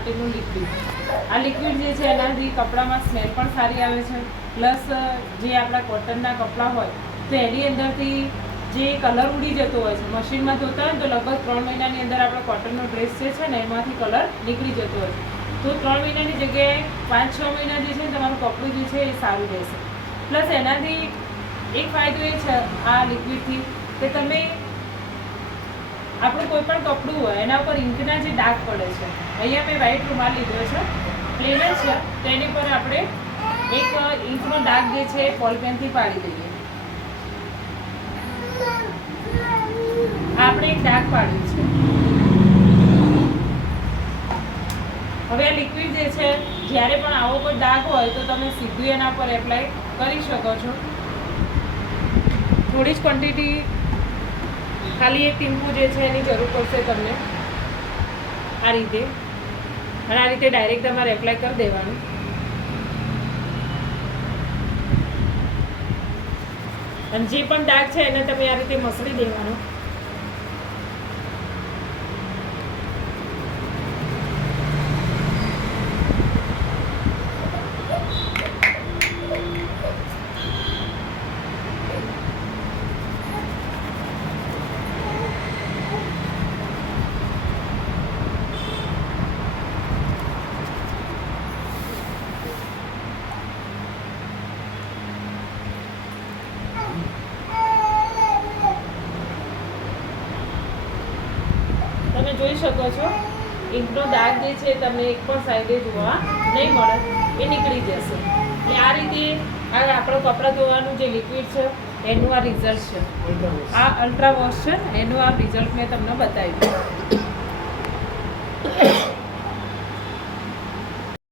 માટેનું લિક્વિડ. આ લિક્વિડ જે છે એનાથી કપડામાં સ્મેલ પણ સારી આવે છે, પ્લસ જે આપણા કોટનના કપડાં હોય તો એની અંદરથી જે કલર ઉડી જતો હોય છે, મશીનમાં ધોતા હોય ને તો લગભગ 3 મહિનાની અંદર આપણો કોટનનો ડ્રેસ જે છે ને એમાંથી કલર નીકળી જતો હોય છે. તો 3 મહિનાની જગ્યાએ 5-6 મહિના જે છે ને તમારું કપડું જે છે એ સારું રહેશે. પ્લસ એનાથી એક ફાયદો એ છે આ લિક્વિડથી કે તમે આપણું કોઈ પણ કપડું હોય એના ઉપર ઇંકના જે ડાઘ પડે છે, અહીંયા મેં વ્હાઈટ રૂમાલ લીધો છે, પ્લેન જ છે, તો એની પર આપણે એક ઇંકનો ડાઘ જે છે એ બોલ પેનથી પાડી દઈએ. આપણે એક ડાઘ પાડ્યું છે. હવે આ લિક્વિડ જે છે જ્યારે પણ આવો કોઈ ડાઘ હોય તો તમે સીધું એના પર એપ્લાય કરી શકો છો. થોડી જ ક્વોન્ટિટી, ખાલી એક ટીમ્પુ જે છે એની જરૂર પડશે તમને આ રીતે, અને આ રીતે ડાયરેક્ટ તમારે એપ્લાય કરી દેવાનું. અને જે પણ ડાઘ છે એને તમે આ રીતે મસળી દેવાનો. તમે જોઈ શકો છો ઇંકનો ડાઘ જે છે તમને એક પણ સાઈડે જોવા નહીં મળે, એ નીકળી જશે. એ આ રીતે આ આપણો કપડાં ધોવાનું જે લિક્વિડ છે એનું આ રિઝલ્ટ છે. આ અલ્ટ્રા વોશ છે, એનું આ રિઝલ્ટ મેં તમને બતાવ્યું.